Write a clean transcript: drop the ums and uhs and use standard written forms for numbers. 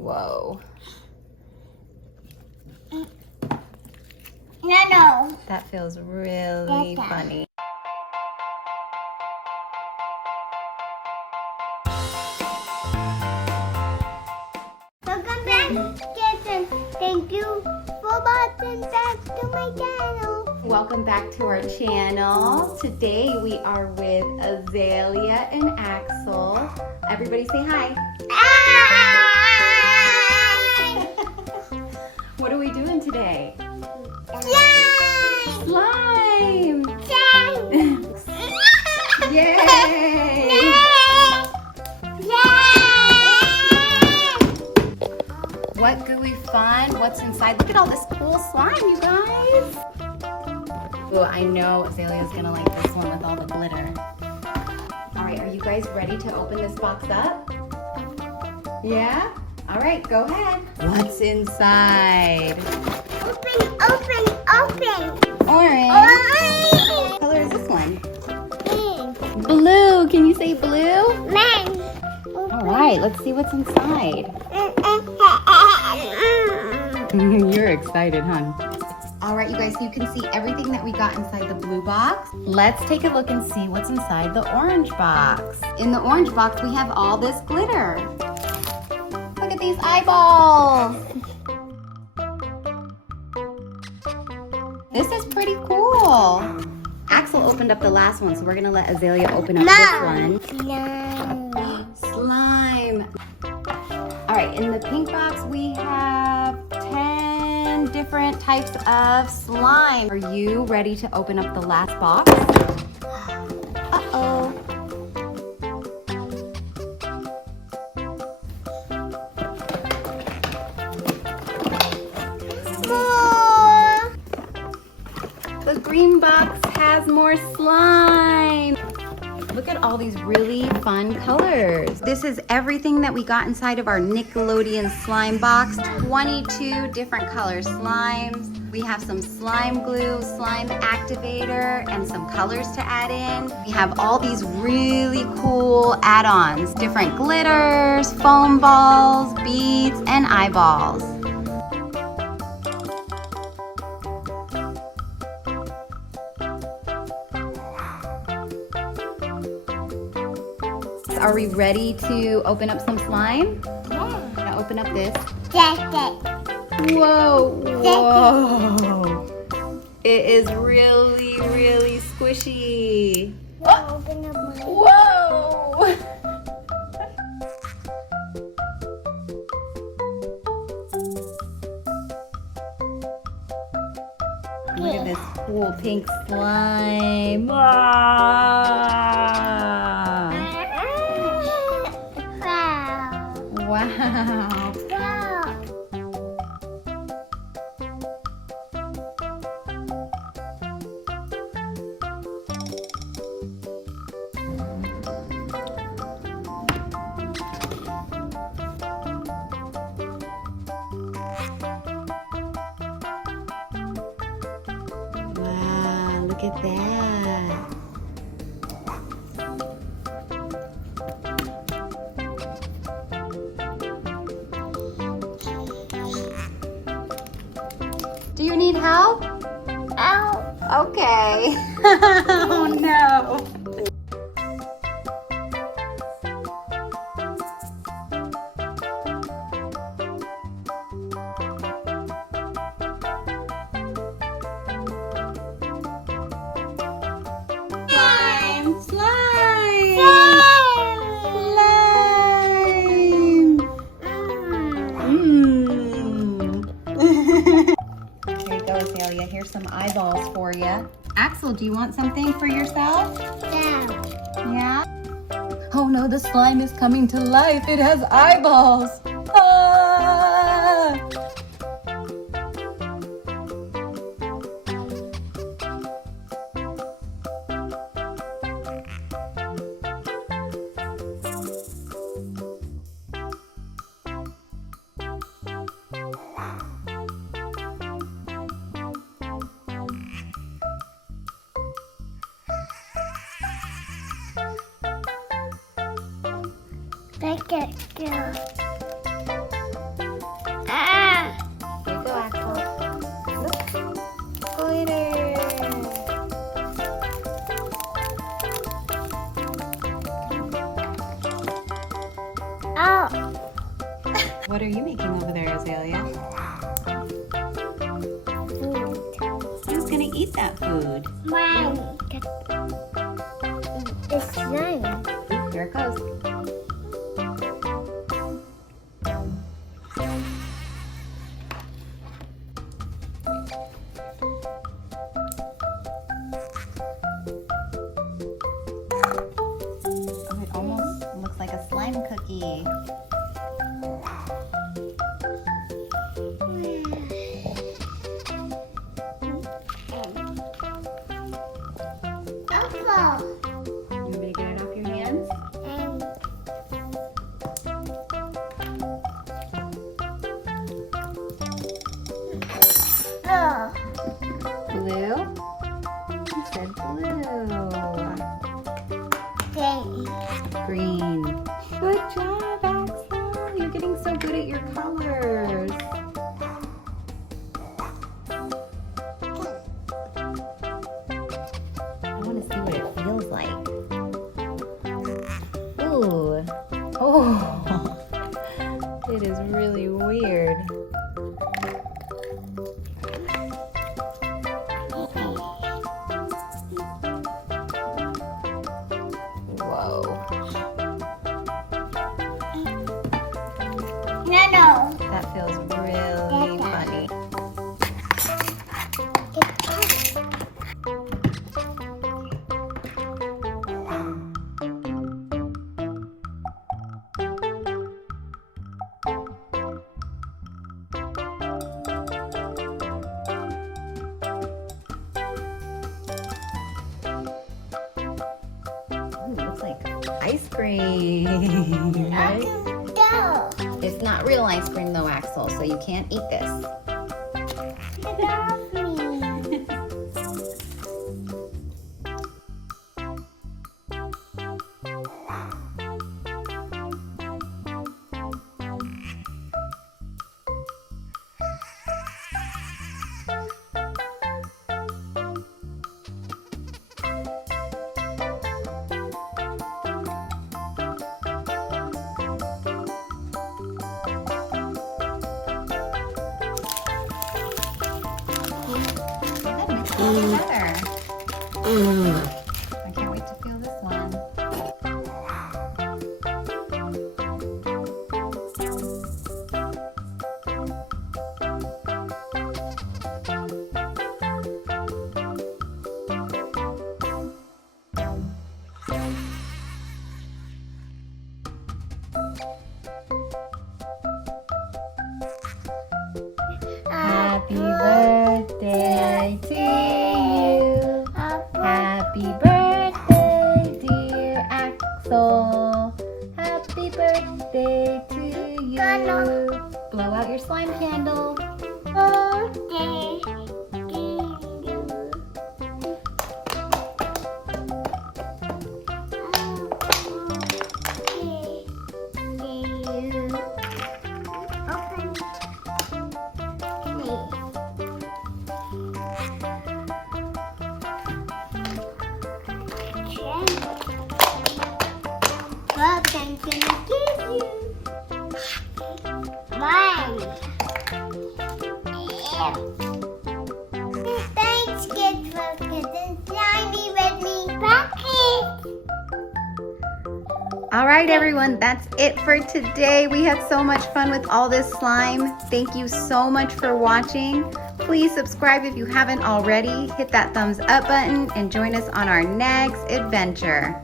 Whoa. No. That feels really funny. Welcome back, kids, and thank you for watching back to my channel. Welcome back to our channel. Today we are with Azalea and Axel. Everybody say hi. Hi! What are we doing today? Slime! Slime! Slime! Yay! Yay! What gooey fun? What's inside? Look at all this cool slime, you guys. Oh, I know Azalea's gonna like this one with all the glitter. All right, are you guys ready to open this box up? Yeah? All right, go ahead. What's inside? Open, open, open! Orange. Orange! What color is this one? Pink. Blue. Can you say blue? Man. All right, let's see what's inside. You're excited, huh? All right, you guys, so you can see everything that we got inside the blue box. Let's take a look and see what's inside the orange box. In the orange box, we have all this glitter. Look at these eyeballs. This is pretty cool. Axel opened up the last one, so we're gonna let Azalea open up this one. Slime. All right, in the pink box, we have 10 different types of slime. Are you ready to open up the last box? Uh-oh. More. The green box has more slime. Look at all these really fun colors. This is everything that we got inside of our Nickelodeon slime box. 22 different color slimes. We have some slime glue, slime activator, and some colors to add in. We have all these really cool add-ons. Different glitters, foam balls, beads, and eyeballs. Are we ready to open up some slime? Yeah. I'm gonna open up this. Whoa. Whoa. It is really, really squishy. Open up my... Whoa. Look at this cool pink slime. Wow. Wow. Wow, look at that. Do you need help? Ow. Okay. Oh no. Slime. Slime. Here you go, Azalea. Here's some eyeballs for you. Axel, do you want something for yourself? Yeah. Yeah? Oh no, the slime is coming to life. It has eyeballs. Ah! Look at you. What are you making over there, Azalea? Food. Who's gonna eat that food? Mine. The slime. Here it goes. Oh, it almost looks like a slime cookie. Apple. You want me to get it off your hands? Oh. Blue? You said blue. Green. Good job, Axel. You're getting so good at your colors. I want to see what it feels like. Ooh. Oh. It is really weird. Whoa. No. That feels really funny. Ooh, looks like ice cream, right? Go. It's not real ice cream though, Axel, so you can't eat this. Get off me. Together. I can't wait to feel this one. Happy birthday to you. Happy birthday, dear Axel. Happy birthday to you. Blow out your slime candle. Birthday to you. What can I give you? Mine. Thanks, kids, for getting slimy with me. Pocket. All right, everyone, that's it for today. We had so much fun with all this slime. Thank you so much for watching. Please subscribe if you haven't already. Hit that thumbs up button and join us on our next adventure.